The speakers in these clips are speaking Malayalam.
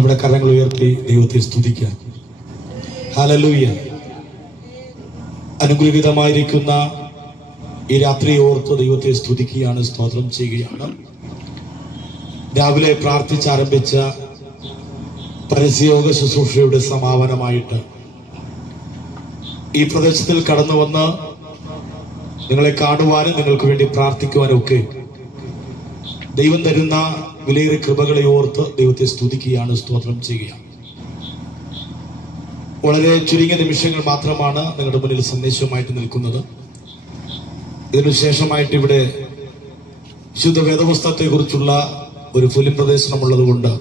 നമ്മുടെ കരങ്ങൾ ഉയർത്തി ദൈവത്തെ സ്തുതിക്കാം. ഹല്ലേലൂയ. അനുഗ്രഹീതമായിരിക്കുന്ന ഈ രാത്രി ഓർത്ത് ദൈവത്തെ സ്തുതിക്കുകയാണ്, സ്തോത്രം ചെയ്യുകയാണ്. രാവിലെ പ്രാർത്ഥിച്ചാരംഭിച്ച പരസ്യയോഗ ശുശ്രൂഷയുടെ സമാപനമായിട്ട് ഈ പ്രദേശത്തിൽ കടന്നു വന്ന് നിങ്ങളെ കാണുവാനും നിങ്ങൾക്ക് വേണ്ടി പ്രാർത്ഥിക്കുവാനും ഒക്കെ ദൈവം തരുന്ന വിലയേറിയ കൃപകളെ ഓർത്ത് ദൈവത്തെ സ്തുതിക്കുകയാണ്, സ്തോത്രം ചെയ്യുകയാണ്. വളരെ ചുരുങ്ങിയ നിമിഷങ്ങൾ മാത്രമാണ് നിങ്ങളുടെ മുന്നിൽ സന്ദേശവുമായിട്ട് നിൽക്കുന്നത്. ഇതിനുശേഷമായിട്ട് ഇവിടെ വിശുദ്ധ വേദപുസ്തകത്തെ കുറിച്ചുള്ള ഒരു ഫിലിം പ്രദർശനമുള്ളത് കൊണ്ട്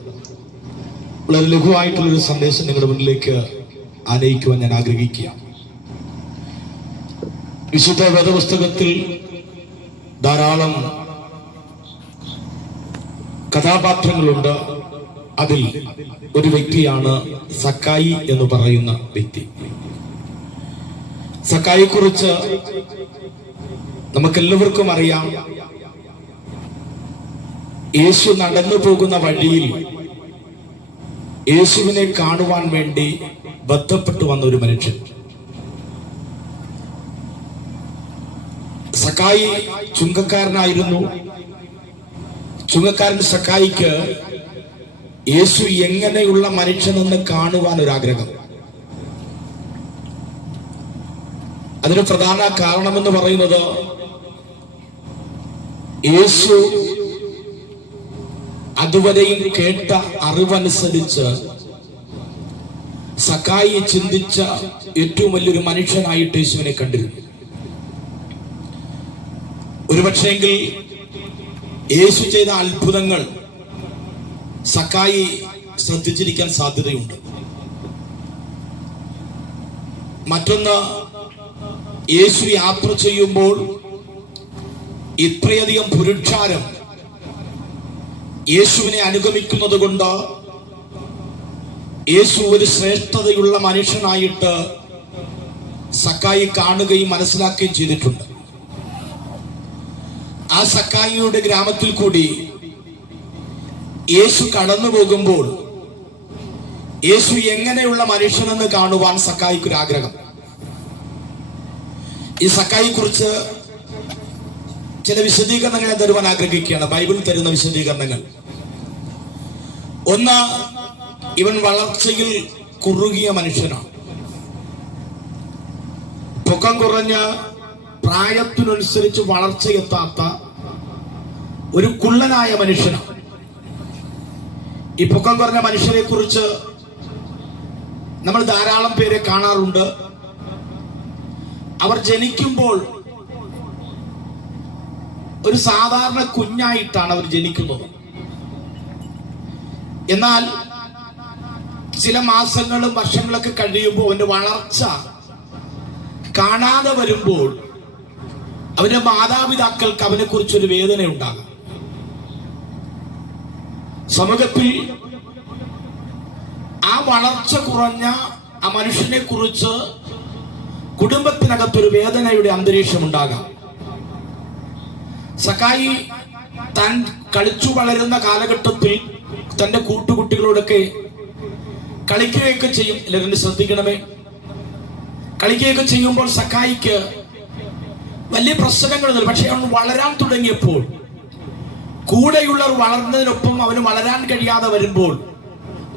വളരെ ലഘുവായിട്ടുള്ളൊരു സന്ദേശം നിങ്ങളുടെ മുന്നിലേക്ക് ആനയിക്കുവാൻ ഞാൻ ആഗ്രഹിക്കുകയാണ്. വിശുദ്ധ വേദപുസ്തകത്തിൽ ധാരാളം കഥാപാത്രങ്ങളുണ്ട്. അതിൽ ഒരു വ്യക്തിയാണ് സക്കായി എന്ന് പറയുന്ന വ്യക്തി. സക്കായിയെ കുറിച്ച് നമുക്കെല്ലാവർക്കും അറിയാം. യേശു നടന്നു പോകുന്ന വഴിയിൽ യേശുവിനെ കാണുവാൻ വേണ്ടി ബന്ധപ്പെട്ടു വന്ന ഒരു മനുഷ്യൻ. സക്കായി ചുങ്കക്കാരനായിരുന്നു. ചുങ്കക്കാരൻ സക്കായിക്ക് യേശു എങ്ങനെയുള്ള മനുഷ്യനെന്ന് കാണുവാൻ ഒരാഗ്രഹം. അതിന് പ്രധാന കാരണമെന്ന് പറയുന്നത് യേശു അതുവരെയും കേട്ട അറിവനുസരിച്ച് സക്കായി ചിന്തിച്ച ഏറ്റവും വലിയൊരു മനുഷ്യനായിട്ട് യേശുവിനെ കണ്ടിരുന്നു. ഒരുപക്ഷെങ്കിൽ യേശു ചെയ്ത അത്ഭുതങ്ങൾ സക്കായി ശ്രദ്ധിച്ചിരിക്കാൻ സാധ്യതയുണ്ട്. മറ്റൊന്ന്, യേശു യാത്ര ചെയ്യുമ്പോൾ ഇത്രയധികം പുരുഷാരം യേശുവിനെ അനുഗമിക്കുന്നത് കൊണ്ട് യേശു ഒരു ശ്രേഷ്ഠതയുള്ള മനുഷ്യനായിട്ട് സക്കായി കാണുകയും മനസ്സിലാക്കുകയും ചെയ്തിട്ടുണ്ട്. ആ സക്കായിയുടെ ഗ്രാമത്തിൽ കൂടി യേശു കടന്നു പോകുമ്പോൾ യേശു എങ്ങനെയുള്ള മനുഷ്യനെന്ന് കാണുവാൻ സക്കായിക്കൊരാഗ്രഹം. ഈ സക്കായിയെ കുറിച്ച് ചില വിശദീകരണങ്ങൾ തരുവാൻ ആഗ്രഹിക്കുകയാണ്. ബൈബിൾ തരുന്ന വിശദീകരണങ്ങൾ. ഒന്ന്, ഇവൻ വളർച്ചയിൽ കുറുകിയ മനുഷ്യനാണ്. പൊക്കം കുറഞ്ഞ, പ്രായത്തിനനുസരിച്ച് വളർച്ചയെത്താത്ത ഒരു കുള്ളനായ മനുഷ്യനാണ്. ഈ പൊക്കം കുറഞ്ഞ മനുഷ്യരെ കുറിച്ച് നമ്മൾ ധാരാളം പേരെ കാണാറുണ്ട്. അവർ ജനിക്കുമ്പോൾ ഒരു സാധാരണ കുഞ്ഞായിട്ടാണ് അവർ ജനിക്കുന്നത്. എന്നാൽ ചില മാസങ്ങളും വർഷങ്ങളൊക്കെ കഴിയുമ്പോൾ അവന്റെ വളർച്ച കാണാതെ വരുമ്പോൾ അവന്റെ മാതാപിതാക്കൾക്ക് അവനെ കുറിച്ചൊരു വേദന ഉണ്ടാകും. സമൂഹത്തിൽ ആ വളർച്ച കുറഞ്ഞ ആ മനുഷ്യനെ കുറിച്ച് കുടുംബത്തിനകത്തൊരു വേദനയുടെ അന്തരീക്ഷം ഉണ്ടാകാം. സക്കായി താൻ കളിച്ചു വളരുന്ന കാലഘട്ടത്തിൽ തന്റെ കൂട്ടുകുട്ടികളോടൊക്കെ കളിക്കുകയൊക്കെ ചെയ്യും. എല്ലാവരും ശ്രദ്ധിക്കണമേ. കളിക്കുകയൊക്കെ ചെയ്യുമ്പോൾ സക്കായിക്ക് വലിയ പ്രശ്നങ്ങളൊന്നും. പക്ഷെ അവൻ വളരാൻ തുടങ്ങിയപ്പോൾ, കൂടെയുള്ളവർ വളർന്നതിനൊപ്പം അവന് വളരാൻ കഴിയാതെ വരുമ്പോൾ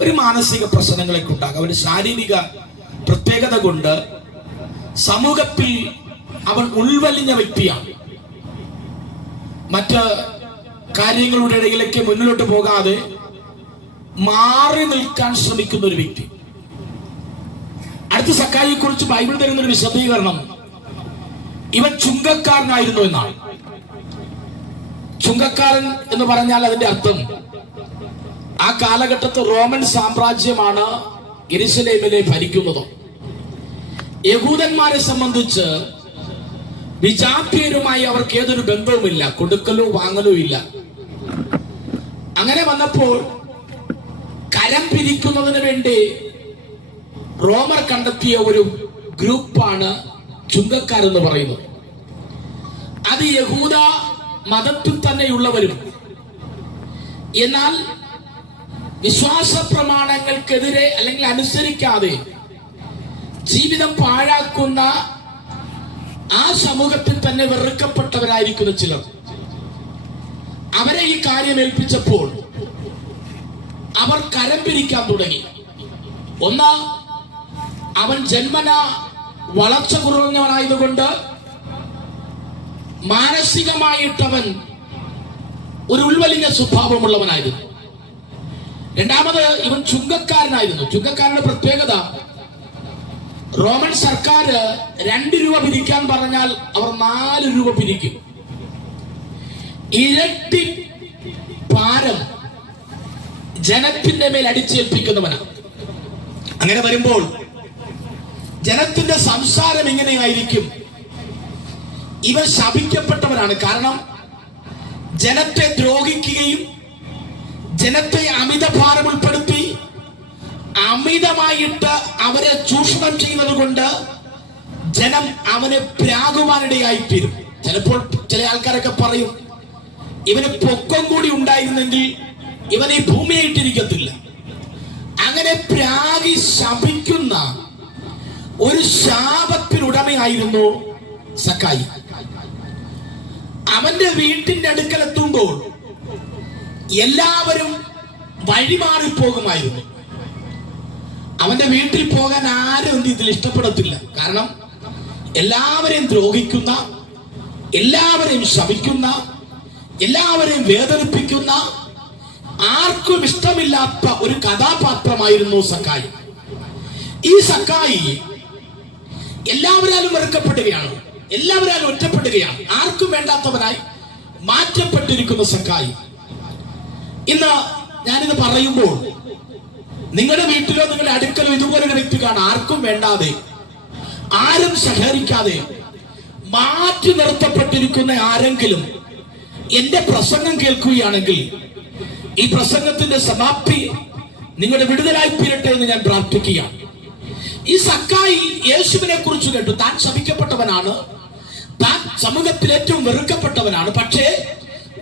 ഒരു മാനസിക പ്രശ്നങ്ങളൊക്കെ ഉണ്ടാകും. അവന്റെ ശാരീരിക പ്രത്യേകത കൊണ്ട് സമൂഹത്തിൽ അവൻ ഉൾവലിഞ്ഞ വ്യക്തിയാണ്. മറ്റ് കാര്യങ്ങളുടെ ഇടയിലേക്ക് മുന്നിലോട്ട് പോകാതെ മാറി നിൽക്കാൻ ശ്രമിക്കുന്ന ഒരു വ്യക്തി. അടുത്ത സക്കായിയെ കുറിച്ച് ബൈബിൾ തരുന്ന ഒരു വിശദീകരണം, ഇവൻ ചുങ്കക്കാരനായിരുന്നു എന്നാണ്. ചുങ്കക്കാരൻ എന്ന് പറഞ്ഞാൽ അതിന്റെ അർത്ഥം ആ കാലഘട്ടത്തിൽ റോമൻ സാമ്രാജ്യമാണ് യെരുശലേമിലെ ഭരിക്കുന്നത്. യഹൂദന്മാരെ സംബന്ധിച്ച് വിജാത്യരുമായി അവർക്ക് ഏതൊരു ബന്ധവുമില്ല, കൊടുക്കലോ വാങ്ങലോ ഇല്ല. അങ്ങനെ വന്നപ്പോൾ കരം പിരിക്കുന്നതിന് വേണ്ടി റോമർ കണ്ടെത്തിയ ഒരു ഗ്രൂപ്പാണ് ചുങ്കക്കാരെന്ന് പറയുന്നത്. അത് യഹൂദ മതത്തിൽ തന്നെയുള്ളവരും എന്നാൽ വിശ്വാസ പ്രമാണങ്ങൾക്കെതിരെ അല്ലെങ്കിൽ അനുസരിക്കാതെ ജീവിതം പാഴാക്കുന്ന ആ സമൂഹത്തിൽ തന്നെ വെറുക്കപ്പെട്ടവരായിരിക്കുന്ന ചിലർ അവരെ ഈ കാര്യം ഏൽപ്പിച്ചപ്പോൾ അവർ കരം പിരിക്കാൻ തുടങ്ങി. ഒന്ന്, അവൻ ജന്മന വളർച്ച കുറഞ്ഞവനായതുകൊണ്ട് മാനസികമായിട്ടവൻ ഒരു ഉൾവലിഞ്ഞ സ്വഭാവമുള്ളവനായിരുന്നു. രണ്ടാമത്, ഇവൻ ചുങ്കക്കാരനായിരുന്നു. ചുങ്കക്കാരന്റെ പ്രത്യേകത, റോമൻ സർക്കാർ 2 രൂപ പിരിക്കാൻ പറഞ്ഞാൽ അവർ 4 രൂപ പിരിക്കും. ഇരട്ടി ഭാരം ജനത്തിന്റെ മേൽ അടിച്ചേൽപ്പിക്കുന്നവനാണ്. അങ്ങനെ വരുമ്പോൾ ജനത്തിന്റെ സംസാരം എങ്ങനെയായിരിക്കും? ഇവൻ ശപിക്കപ്പെട്ടവനാണ്. കാരണം ജനത്തെ ദ്രോഹിക്കുകയും ജനത്തെ അമിതഭാരം ഉൾപ്പെടുത്തി അമിതമായിട്ട് അവരെ ചൂഷണം ചെയ്യുന്നത് കൊണ്ട് ജനം അവനെ പ്രാകുവാനിടയായിത്തീരും. ചിലപ്പോൾ ചില ആൾക്കാരൊക്കെ പറയും, ഇവന് പൊക്കം കൂടി ഉണ്ടായിരുന്നെങ്കിൽ ഇവൻ ഈ ഭൂമിയെ ഇട്ടിരിക്കത്തില്ല. അങ്ങനെ പ്രാഗി ശപിക്കുന്ന ഒരു ശാപത്തിനുടമയായിരുന്നു സക്കായി. അവന്റെ വീട്ടിന്റെ അടുക്കലെത്തുമ്പോൾ എല്ലാവരും വഴിമാറിപ്പോകുമായിരുന്നു. അവന്റെ വീട്ടിൽ പോകാൻ ആരും ഇതിൽ ഇഷ്ടപ്പെടത്തില്ല. കാരണം എല്ലാവരെയും ദ്രോഹിക്കുന്ന, എല്ലാവരെയും ശപിക്കുന്ന, എല്ലാവരെയും വേദനിപ്പിക്കുന്ന, ആർക്കും ഇഷ്ടമില്ലാത്ത ഒരു കഥാപാത്രമായിരുന്നു സക്കായി. ഈ സക്കായി എല്ലാവരാലും വെറുക്കപ്പെടുകയാണ്, എല്ലാവരാലും ഒറ്റപ്പെടുകയാണ്, ആർക്കും വേണ്ടാത്തവനായി മാറ്റപ്പെട്ടിരിക്കുന്ന സക്കായി. ഇന്ന് ഞാനിത് പറയുമ്പോൾ നിങ്ങളുടെ വീട്ടിലോ നിങ്ങളുടെ അടുക്കലോ ഇതുപോലൊരു വ്യക്തി കാണാം, ആർക്കും വേണ്ടാതെ, ആരും സഹകരിക്കാതെ മാറ്റി നിർത്തപ്പെട്ടിരിക്കുന്ന ആരെങ്കിലും എന്റെ പ്രസംഗം കേൾക്കുകയാണെങ്കിൽ ഈ പ്രസംഗത്തിന്റെ സമാപ്തി നിങ്ങളുടെ വിടുതലായി തീരട്ടെ എന്ന് ഞാൻ പ്രാർത്ഥിക്കുകയാണ്. ഈ സക്കായി യേശുവിനെ കുറിച്ച് കേട്ടു. താൻ ശപിക്കപ്പെട്ടവനാണ്, താൻ സമൂഹത്തിൽ ഏറ്റവും വെറുക്കപ്പെട്ടവനാണ്. പക്ഷേ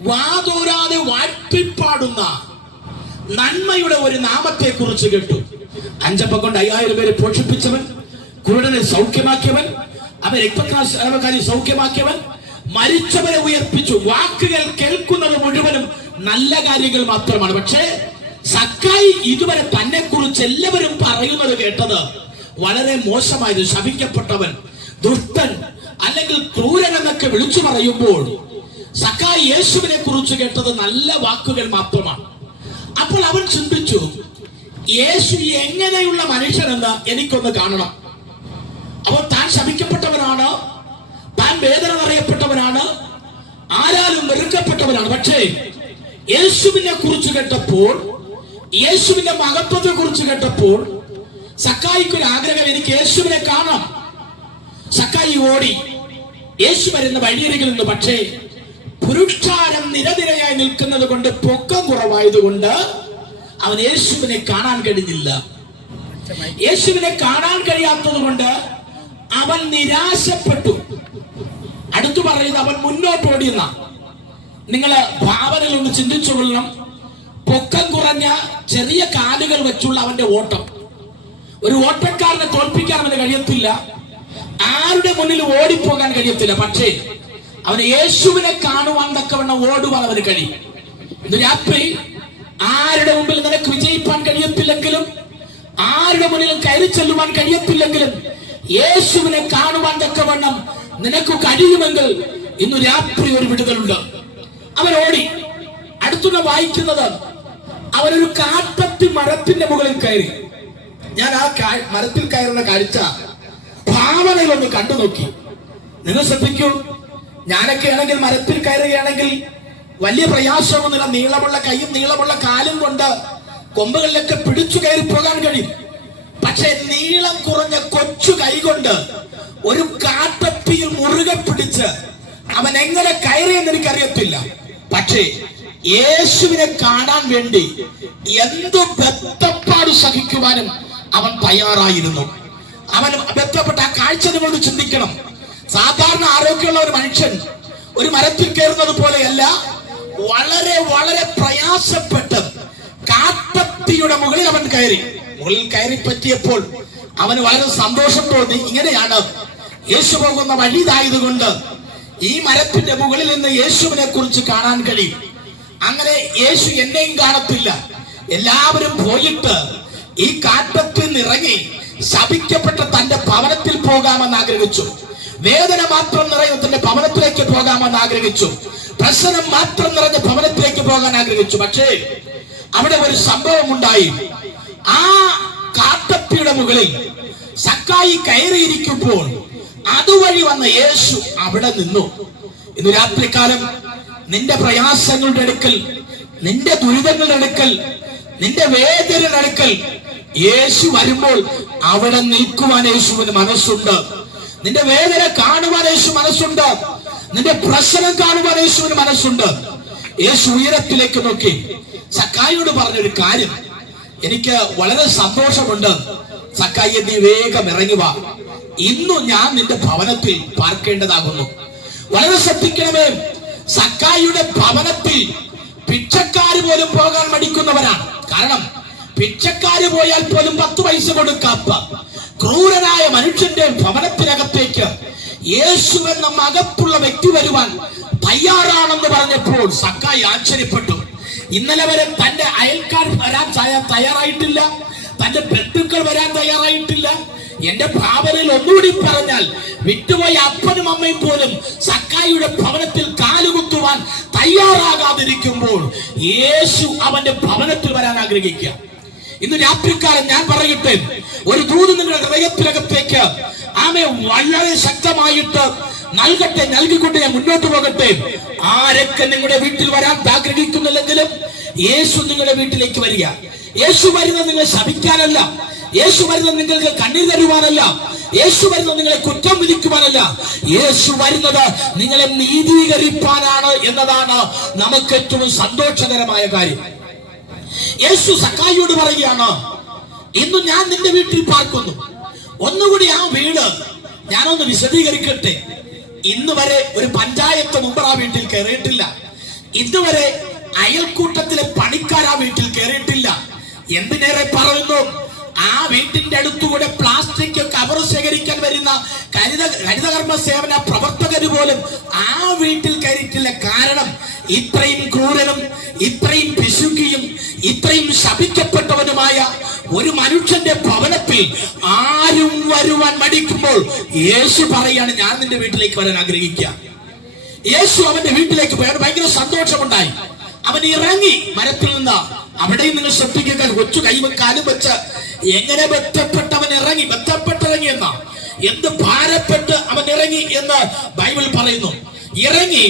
വാതോരാതെ വാഴ്ത്തിപ്പാടുന്ന നന്മയുടെ ഒരു നാമത്തെ കുറിച്ച് കേട്ടു. 5 അപ്പം കൊണ്ട് 5000 പേരെ പോഷിപ്പിച്ചവൻ, കുരുടനെ സൗഖ്യമാക്കിയവൻ, അവൻ രക്തക്കാരി സൗഖ്യമാക്കിയവൻ, മരിച്ചവരെ ഉയർപ്പിച്ചു. വാക്കുകൾ കേൾക്കുന്നത് മുഴുവനും നല്ല കാര്യങ്ങൾ മാത്രമാണ്. പക്ഷേ സക്കായി ഇതുവരെ തന്നെ കുറിച്ച് എല്ലാവരും പറയുന്നത് കേട്ടത് വളരെ മോശമായത്. ശപിക്കപ്പെട്ടവൻ, ദുഷ്ടൻ, അല്ലെങ്കിൽ ക്രൂരൻ എന്നൊക്കെ വിളിച്ചു പറയുമ്പോൾ സക്കായി യേശുവിനെ കുറിച്ച് കേട്ടത് നല്ല വാക്കുകൾ മാത്രമാണ്. അപ്പോൾ അവൻ ചിന്തിച്ചു, യേശു എങ്ങനെയുള്ള മനുഷ്യനെന്ന് എനിക്കൊന്ന് കാണണം. അപ്പോൾ താൻ ശപിക്കപ്പെട്ടവനാണ്, താൻ വേദന അറിയപ്പെട്ടവനാണ്, ആരാലും വെറുക്കപ്പെട്ടവനാണ്. പക്ഷേ യേശുവിനെ കുറിച്ച് കേട്ടപ്പോൾ, യേശുവിന്റെ മഹത്വത്തെ കുറിച്ച് കേട്ടപ്പോൾ സക്കായിക്കൊരു ആഗ്രഹം, എനിക്ക് യേശുവിനെ കാണാം. സക്കായി ഓടി യേശു വരുന്ന വഴിയരികിൽ നിന്ന്. പക്ഷേ പുരുഷാരം നിരനിരയായി നിൽക്കുന്നത് കൊണ്ട്, പൊക്കം കുറവായതുകൊണ്ട് അവൻ യേശുവിനെ കാണാൻ കഴിഞ്ഞില്ല. യേശുവിനെ കാണാൻ കഴിയാത്തത് കൊണ്ട് അവൻ നിരാശപ്പെട്ടു. അടുത്തു പറയുന്നത് അവൻ മുന്നോട്ട് ഓടിയെന്ന. നിങ്ങള് ഭാവനയിൽ ഒന്ന് ചിന്തിച്ചു കൊള്ളണം. പൊക്കം കുറഞ്ഞ ചെറിയ കാലുകൾ വെച്ചുള്ള അവന്റെ ഓട്ടം, ഒരു ഓട്ടക്കാരനെ തോൽപ്പിക്കാൻ അവന് കഴിയത്തില്ല, ആരുടെ മുന്നിൽ ഓടിപ്പോകാൻ കഴിയത്തില്ല. പക്ഷേ അവന് യേശുവിനെ കാണുവാൻ തക്കവണ്ണം ഓടുവാൻ അവന് കഴിയും. ഇന്ന് രാത്രി ആരുടെ മുമ്പിൽ നിനക്ക് വിജയിപ്പാൻ കഴിയത്തില്ലെങ്കിലും, ആരുടെ മുന്നിലും കയറി ചെല്ലുവാൻ കഴിയത്തില്ലെങ്കിലും, യേശുവിനെ കാണുവാൻ തക്കവണ്ണം നിനക്ക് കഴിയുമെങ്കിൽ ഇന്ന് രാത്രി ഒരു വിടുതലുണ്ട്. അവൻ ഓടി. അടുത്തുള്ള വായിക്കുന്നത്, അവനൊരു കാട്ടത്തി മരത്തിന്റെ മുകളിൽ കയറി. ഞാൻ ആ മരത്തിൽ കയറുന്ന കാഴ്ച ഭാവനയിൽ ഒന്ന് കണ്ടു നോക്കി. നിങ്ങൾ ശ്രദ്ധിക്കൂ, ഞാനൊക്കെ ആണെങ്കിൽ മരത്തിൽ കയറുകയാണെങ്കിൽ വലിയ പ്രയാസമൊന്നുമില്ല. നീളമുള്ള കൈയും നീളമുള്ള കാലും കൊണ്ട് കൊമ്പുകളിലൊക്കെ പിടിച്ചു കയറി പോകാൻ കഴിയും. പക്ഷെ നീളം കുറഞ്ഞ കൊച്ചു കൈ കൊണ്ട് ഒരു കാട്ടത്തിയിൽ മുറുകെ പിടിച്ച് അവൻ എങ്ങനെ കയറിയെന്ന് എനിക്കറിയത്തില്ല. പക്ഷേ യേശുവിനെ കാണാൻ വേണ്ടി എന്തു ബന്ധപ്പാട് സഹിക്കുവാനും അവൻ തയ്യാറായിരുന്നു. അവൻ ബന്ധപ്പെട്ട ആ കാഴ്ച നിങ്ങൾ ചിന്തിക്കണം. സാധാരണ ആരോഗ്യമുള്ള ഒരു മനുഷ്യൻ ഒരു മരത്തിൽ കയറുന്നത് പോലെയല്ല, വളരെ വളരെ പ്രയാസപ്പെട്ട് കാട്ടത്തി കാട്ടത്തിയുടെ മുകളിൽ അവൻ കയറി. മുകളിൽ കയറി പറ്റിയപ്പോൾ അവന് വളരെ സന്തോഷം തോന്നി. ഇങ്ങനെയാണ് യേശു പോകുന്ന വഴി ഇതായതുകൊണ്ട് ഈ മരത്തിന്റെ മുകളിൽ നിന്ന് യേശുവിനെ കുറിച്ച് കാണാൻ കഴിയും. അങ്ങനെ യേശു എന്നെയും കാണത്തില്ല, എല്ലാവരും പോയിട്ട് ഈ കാട്ടത്തിൽ നിന്നിറങ്ങി ശപിക്കപ്പെട്ട തന്റെ ഭവനത്തിൽ പോകാമെന്ന് ആഗ്രഹിച്ചു. വേദന മാത്രം നിറയുന്ന തന്റെ ഭവനത്തിലേക്ക് പോകാമെന്ന് ആഗ്രഹിച്ചു. പ്രശ്നം മാത്രം നിറഞ്ഞ ഭവനത്തിലേക്ക് പോകാൻ ആഗ്രഹിച്ചു. പക്ഷേ അവിടെ ഒരു സംഭവം ഉണ്ടായി. ആ കാട്ടത്തിയുടെ മുകളിൽ സക്കായി കയറിയിരിക്കുമ്പോൾ അതുവഴി വന്ന യേശു അവിടെ നിന്നു. ഇന്ന് രാത്രികാലം നിന്റെ പ്രയാസങ്ങളുടെ അടുക്കൽ, നിന്റെ ദുരിതങ്ങളുടെ അടുക്കൽ, നിന്റെ വേദനയുടെ അടുക്കൽ യേശു വരുമ്പോൾ അവിടെ നിൽക്കുവാൻ യേശുവിന് മനസ്സുണ്ട്. നിന്റെ വേദന കാണുവാൻ യേശു മനസ്സുണ്ട്. നിന്റെ പ്രശ്നം കാണുവാൻ യേശുവിന് മനസ്സുണ്ട്. യേശു ഉയരത്തിലേക്ക് നോക്കി സക്കായിയോട് പറഞ്ഞൊരു കാര്യം, എനിക്ക് വളരെ സന്തോഷമുണ്ട്. സക്കായി, നീ വേഗം ഇറങ്ങി വാ, ഇന്നു ഞാൻ നിന്റെ ഭവനത്തിൽ പാർക്കേണ്ടതാകുന്നു. വളരെ ശ്രദ്ധിക്കണമേ, സക്കായിയുടെ ഭവനത്തിൽ ഭിക്ഷക്കാര് പോലും പോകാൻ മടിക്കുന്നവരാണ്. കാരണം ഭിക്ഷക്കാര് പോയാൽ പോലും 10 പൈസ കൊടുക്കാത്ത ക്രൂരനായ മനുഷ്യന്റെ ഭവനത്തിനകത്തേക്ക് യേശു എന്ന മകത്തുള്ള വ്യക്തി വരുവാൻ തയ്യാറാണെന്ന് പറഞ്ഞപ്പോൾ സക്കായി ആശ്ചര്യപ്പെട്ടു. ഇന്നലെ വരെ തന്റെ അയൽക്കാർ വരാൻ തയ്യാറായിട്ടില്ല, തന്റെ ബന്ധുക്കൾ വരാൻ തയ്യാറായിട്ടില്ല. എന്റെ ഭാവനയിൽ ഒന്നുകൂടി പറഞ്ഞാൽ വിട്ടുപോയ അപ്പനും അമ്മയും പോലും സക്കായിയുടെ ഭവനത്തിൽ കാലുകുത്തുവാൻ തയ്യാറാകാതിരിക്കുമ്പോൾ യേശു അവന്റെ ഭവനത്തിൽ വരാൻ ആഗ്രഹിക്കുക. ഇന്ന് രാത്രിക്കാലം ഞാൻ പറയട്ടെ, ഒരു ദൂത് നിങ്ങളുടെ ഹൃദയത്തിനകത്തേക്ക് ആമേ വളരെ ശക്തമായിട്ട് നൽകട്ടെ, നൽകിക്കൊണ്ട് ഞാൻ മുന്നോട്ട് പോകട്ടെ. ആരൊക്കെ നിങ്ങളുടെ വീട്ടിൽ വരാൻ ആഗ്രഹിക്കുന്നില്ലെങ്കിലും യേശു നിങ്ങളുടെ വീട്ടിലേക്ക് വരിക. യേശു വരുന്നത് നിങ്ങളെ ശപിക്കാനല്ല, യേശു വരുന്നത് നിങ്ങൾക്ക് കണ്ണീർ തരുവാനല്ല, യേശു വരുന്നത് നിങ്ങളെ കുറ്റം വിധിക്കുവാനല്ല, യേശു വരുന്നത് നിങ്ങളെ നീതീകരിപ്പാനാണ് എന്നതാണ് നമുക്ക് ഏറ്റവും സന്തോഷകരമായ കാര്യം. യേശു സക്കായിയോട് പറയുകയാണ്, ഇന്ന് ഞാൻ നിന്റെ വീട്ടിൽ പാർക്കുന്നു. ഒന്നുകൂടി ആ വീട് ഞാനൊന്ന് വിശദീകരിക്കട്ടെ. ഇന്ന് വരെ ഒരു പഞ്ചായത്ത് മെമ്പർ ആ വീട്ടിൽ കയറിയിട്ടില്ല. ഇന്ന് വരെ അയൽക്കൂട്ടത്തിലെ പണിക്കാർ ആ വീട്ടിൽ കയറിയിട്ടില്ല. എന്തിനേറെ പറയുന്നു, ആ വീട്ടിന്റെ അടുത്തുകൂടെ പ്ലാസ്റ്റിക് കവർ ശേഖരിക്കാൻ വരുന്ന ഹരിതകർമ്മ സേവന പ്രവർത്തകര് പോലും ആ വീട്ടിൽ കയറിയിട്ടില്ല. കാരണം ഇത്രയും ക്രൂരനും ഇത്രയും പിശുക്കിയും ഇത്രയും ശപിക്കപ്പെട്ടവനുമായ ഒരു മനുഷ്യന്റെ ഭവനത്തിൽ ആരും വരുവാൻ മടിക്കുമ്പോൾ യേശു പറയാണ്, ഞാൻ നിന്റെ വീട്ടിലേക്ക് വരാൻ ആഗ്രഹിക്കുക. യേശു അവന്റെ വീട്ടിലേക്ക് പോയാൽ ഭയങ്കര സന്തോഷമുണ്ടായി. അവൻ ഇറങ്ങി മരത്തിൽ നിന്ന്. അവിടെയും നിങ്ങൾ ശ്രദ്ധിക്കുക, കൊച്ചു കൈവക്കാലും വെച്ച് എങ്ങനെ ബന്ധപ്പെട്ടവൻ ഇറങ്ങി, ബന്ധപ്പെട്ടിറങ്ങി എന്ന എന്ത് ഭാരപ്പെട്ട് അവൻ ഇറങ്ങി എന്ന് ബൈബിൾ പറയുന്നു. ഇറങ്ങി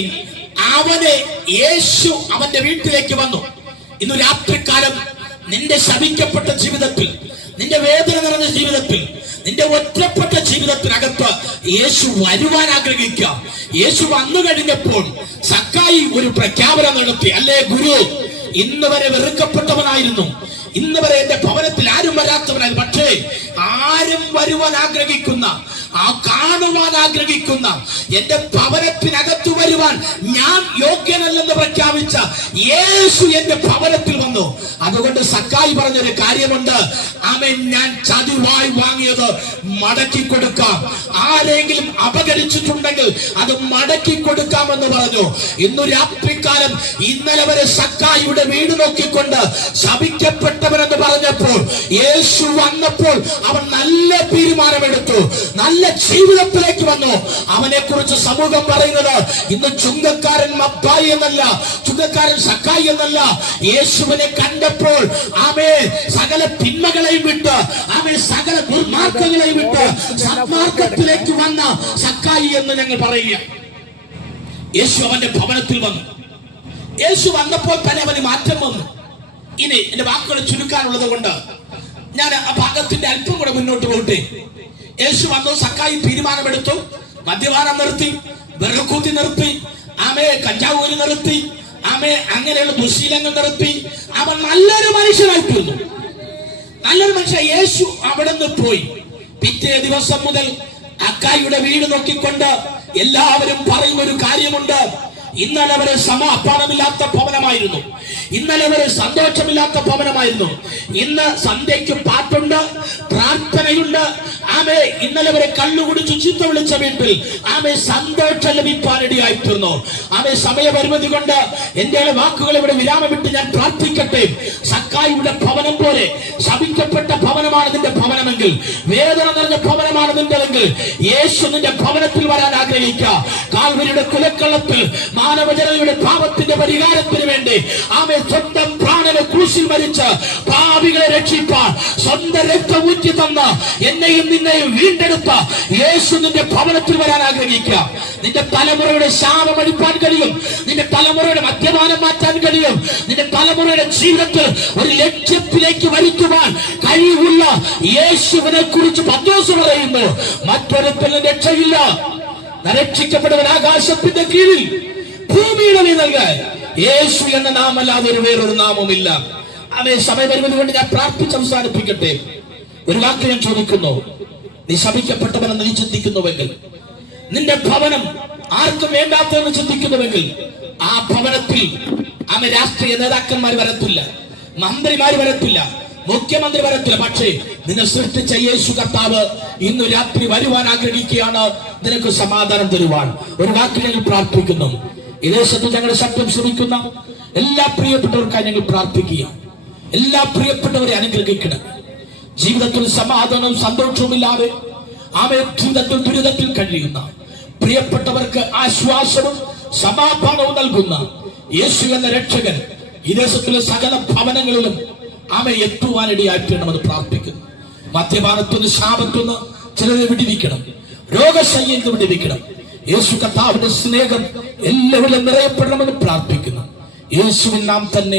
അവനെ യേശു അവന്റെ വീട്ടിലേക്ക് വന്നു. ഇന്ന് രാത്രികാലം നിന്റെ ശപിക്കപ്പെട്ട ജീവിതത്തിൽ, നിന്റെ വേദന നിറഞ്ഞ ജീവിതത്തിൽ, നിന്റെ ഒറ്റപ്പെട്ട ജീവിതത്തിനകത്ത് യേശു വരുവാൻ ആഗ്രഹിക്കുക. യേശു വന്നു കഴിഞ്ഞപ്പോൾ സക്കായി ഒരു പ്രഖ്യാപനം നടത്തി, അല്ലേ ഗുരു, ഇന്ന് വരെ വെറുക്കപ്പെട്ടവനായിരുന്നു, ഇന്ന് വരെ എന്റെ ഭവനത്തിൽ ആരും വരാത്തവനായിരുന്നു. പക്ഷേ ആരും വരുവാൻ ആഗ്രഹിക്കുന്ന, ആ കാണുവാൻ ആഗ്രഹിക്കുന്ന, എന്റെ ഭവനത്തിനകത്ത് വരുവാൻ ഞാൻ യോഗ്യനല്ലെന്ന് പ്രഖ്യാപിച്ച യേശു എന്റെ ഭവനത്തിൽ വന്നു. അതുകൊണ്ട് സക്കായി പറഞ്ഞൊരു കാര്യമുണ്ട്, ആമേൻ, ഞാൻ ചതിവായി വാങ്ങിയത് മടക്കി കൊടുക്കാം, ആരെങ്കിലും അപകരിച്ചിട്ടുണ്ടെങ്കിൽ അത് മടക്കി കൊടുക്കാമെന്ന് പറഞ്ഞു. ഇന്നു രാത്രികാലം ഇന്നലെ വരെ സക്കായിയുടെ വീട് നോക്കിക്കൊണ്ട് ശപിക്കപ്പെട്ടവനെന്ന് പറഞ്ഞപ്പോൾ യേശു വന്നപ്പോൾ അവൻ നല്ല തീരുമാനമെടുത്തു, നല്ല ജീവിതത്തിലേക്ക് വന്നു. അവനെ കുറിച്ച് സമൂഹം പറയുന്നത് ഇന്ന് ചുങ്കക്കാരൻ മത്തായി എന്നല്ല, ചുങ്കക്കാരൻ സക്കായി എന്നല്ല. യേശുവിനെ കണ്ടപ്പോൾ ആമേ സകല തിന്മകളെയും വിട്ട്, ആമേ സകല ദുർമാർഗങ്ങളെയും വിട്ട് സന്മാർഗത്തിലേക്ക് വന്ന സക്കായി എന്ന് ഞങ്ങൾ പറയുക. യേശു അവന്റെ ഭവനത്തിൽ വന്നു. യേശു വന്നപ്പോൾ തന്നെ അവന് മാറ്റം വന്നു. ഇനി എന്റെ വാക്കുകൾ ചുരുക്കാനുള്ളത് കൊണ്ട് ഞാൻ ആ ഭാഗത്തിന്റെ അല്പം കൂടെ മുന്നോട്ട് പോകട്ടെ. യേശു വന്നു, സക്കായി തീരുമാനമെടുത്തു, മദ്യപാനം നിർത്തി, വെറുക്കൂത്തി നിർത്തി, ആമേ കഞ്ചാവൂരി നിർത്തി, ആമേ അങ്ങനെയുള്ള ദുശീലങ്ങൾ നിർത്തി. അവൻ നല്ലൊരു മനുഷ്യനായി തീർന്നു, നല്ലൊരു മനുഷ്യൻ. യേശു അവിടെ നിന്ന് പോയി. പിറ്റേ ദിവസം മുതൽ അക്കായിയുടെ വീട് നോക്കിക്കൊണ്ട് എല്ലാവരും പറയുന്ന ഒരു കാര്യമുണ്ട്, ഇന്നലെ വരെ സമാധാനമില്ലാത്ത ഭവനമായിരുന്നു, ഇന്നലെ വരെ സന്തോഷമില്ലാത്ത ഭവനമായിരുന്നു. ഇന്ന് സന്ധ്യയ്ക്ക് പാട്ടുണ്ട്, പ്രാർത്ഥനയുണ്ട്. ആമേ ഇന്നലെ വരെ കള്ളുകുടിച്ചു ചീത്ത വിളിച്ച വീട്ടിൽ ആമേ സന്തോഷം ലഭിക്കാനിടയായി തീർന്നു. ആമേ സമയപരിമിതി കൊണ്ട് എന്റെ വാക്കുകൾ ഇവിടെ വിരാമമിട്ട് ഞാൻ പ്രാർത്ഥിക്കട്ടെ. സക്കായിയുടെ ഭവനം പോലെ ശപിക്കപ്പെട്ട ഭവനമാണ് നിന്റെ ഭവനമെങ്കിൽ, വേദന നിറഞ്ഞ ഭവനമാണ് നിന്റെതെങ്കിൽ, യേശു നിന്റെ ഭവനത്തിൽ വരാൻ ആഗ്രഹിക്കുക. കാൽവരിയുടെ കുലക്കളത്തിൽ മാനവജനതയുടെ പാപത്തിന്റെ പരിഹാരത്തിന് വേണ്ടി ആമേ സ്വന്തം പ്രാണനെ ക്രൂശിൽ മരിച്ച് പാപികളെ രക്ഷിപ്പാൻ സ്വന്തം രക്തം ഊറ്റി തന്ന എന്നെയും നിന്നെയും വീണ്ടെടുത്ത യേശു നിന്റെ ഭവനത്തിൽ വരാൻ ആഗ്രഹിക്കുക. നിന്റെ തലമുറയുടെ ശാപം അഴിപ്പാൻ കഴിയും, നിന്റെ തലമുറയുടെ മദ്യപാനം മാറ്റാൻ കഴിയും, നിന്റെ തലമുറയുടെ ജീവിതത്തിൽ ഒരു ലക്ഷ്യത്തിലേക്ക് വരുത്തുവാൻ കഴിവുള്ള യേശുവിനെ കുറിച്ച് പത്രോസ് പറയുന്നു. മറ്റൊരുത്തലും രക്ഷയില്ല, രക്ഷിക്കപ്പെടുവൻ ആകാശത്തിന്റെ കീഴിൽ ഭൂമിയുടെ മീതെ നൽകാൻ യേശു എന്ന നാമല്ലാതെ ഒരു വേറൊരു നാമമില്ല. അവയെ സമയപരിമിതി കൊണ്ട് ഞാൻ പ്രാർത്ഥിച്ച് അവസാനിപ്പിക്കട്ടെ. ഒരു വാക്ക് ഞാൻ ചോദിക്കുന്നു, നീ ശപിക്കപ്പെട്ടവനെന്ന് നീ ചിന്തിക്കുന്നുവെങ്കിൽ, നിന്റെ ഭവനം ആർക്കും വേണ്ടാത്തതെന്ന് ചിന്തിക്കുന്നുവെങ്കിൽ, ആ ഭവനത്തിൽ ആമേ രാഷ്ട്രീയ നേതാക്കന്മാർ വരത്തില്ല, മന്ത്രിമാർ വരത്തില്ല, മുഖ്യമന്ത്രി വരത്തില്ല. പക്ഷേ നിന്നെ സൃഷ്ടിച്ച യേശു കർത്താവ് ഇന്ന് രാത്രി വരുവാൻ ആഗ്രഹിക്കുകയാണ്, നിനക്ക് സമാധാനം തരുവാൻ. ഒരു വാക്കിൽ ഞങ്ങൾ പ്രാർത്ഥിക്കുന്നു. ഈ ദേശത്ത് ഞങ്ങളുടെ ശബ്ദം ശ്രമിക്കുന്ന എല്ലാ പ്രിയപ്പെട്ടവർക്കായി ഞങ്ങൾ പ്രാർത്ഥിക്കുക. എല്ലാ പ്രിയപ്പെട്ടവരെ അനുഗ്രഹിക്കണം. ജീവിതത്തിൽ സമാധാനവും സന്തോഷവും ഇല്ലാതെ ആമേ ജീവിതത്തിൽ ദുരിതത്തിൽ കഴിയുന്ന പ്രിയപ്പെട്ടവർക്ക് ആശ്വാസവും സമാധാനവും നൽകുന്ന യേശു എന്ന രക്ഷകൻ ഈ ദേശത്തിലെ സകല ഭവനങ്ങളിലും ആമേ എത്തുവാനിടയായിട്ടെന്ന് പ്രാർത്ഥിക്കുന്നു. മദ്യപാനത്തുനിന്ന് ശാപത്തുനിന്ന് ചിലരെ വിടിവിക്കണം, രോഗശയ്യയിൽ നിന്ന് വിടിവിക്കണം. യേശു കർത്താവിന്റെ സ്നേഹം എല്ലാവരിലും നിറയപ്പെടണമെന്ന് പ്രാർത്ഥിക്കുന്നു. യേശുവിൻ നാം തന്നെ